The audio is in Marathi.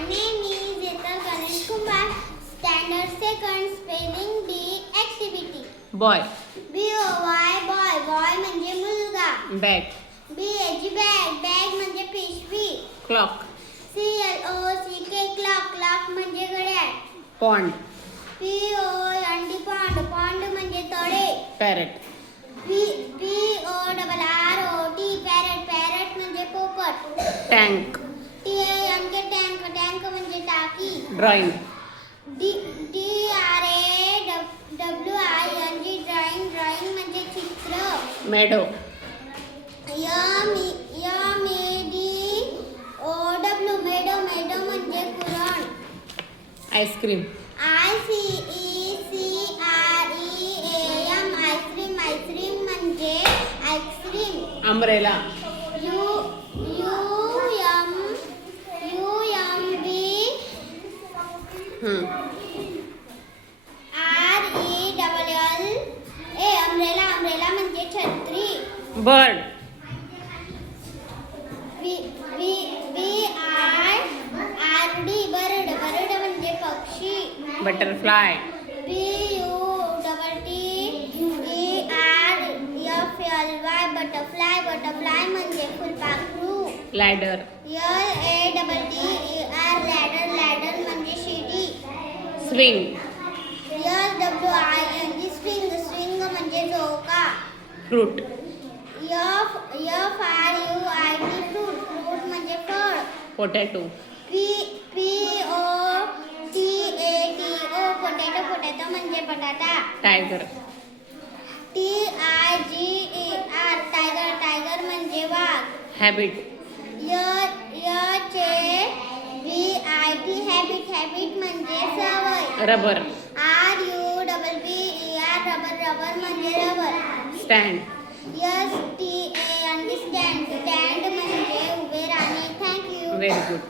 My name is Etal Ganesh Kumar. Standard second spelling bee activity. Boy. B-O-Y boy. Boy म्हणजे मुलगा. बॅग. B-A-G bag. Bag म्हणजे पिशवी. क्लॉक. C-L-O-C-K clock. Clock म्हणजे घड्याळ. पॉन्ड. P-O-N-D pond. Pond म्हणजे तळे. पॅरेट. P-O-R-R-O-T parrot. Parrot म्हणजे पोपट. टँक. T-A-N-K tank. Tank म्हणजे टाकी. ड्रॉइंग. D-R-A-W-I-N-G drawing. Drawing म्हणजे चित्र. मेडो. M-E-D-O-W meadow. Meadow म्हणजे कुरण. आईस्क्रीम. I-C-E-C-R-E-A-M ice cream. आईस्क्रीम म्हणजे ice cream. Umbrella. U-M-B R-E-L-L-A umbrella. Umbrella म्हणजे छत्री. बर्ड. B-I-R-D bird. Bird म्हणजे पक्षी. बटरफ्लाय. B-U-T-T-E-R-F-L-Y butterfly. Butterfly म्हणजे फुलपाखरू. लॅडर. L-A-D-D-E-R ladder. Ladder म्हणजे शिडी. स्विंग. S-W-I-N-G swing. Swing म्हणजे झोका. फ्रूट. F-R-U-I-T fruit. Fruit म्हणजे फळ. पोटॅटो. P-O-T-A-T-O potato. Potato म्हणजे बटाटा. टायगर. T-I-G-E-R tiger. टायगर म्हणजे वाघ. हॅबिट. H-A-B-I-T habit. हॅबिट म्हणजे सवय. रबर. R-U-B-B-E-R rubber. रबर म्हणजे rubber. Stand. S-T-A-N-D stand. Stand म्हणजे उभे राहणे. Thank you. Very good.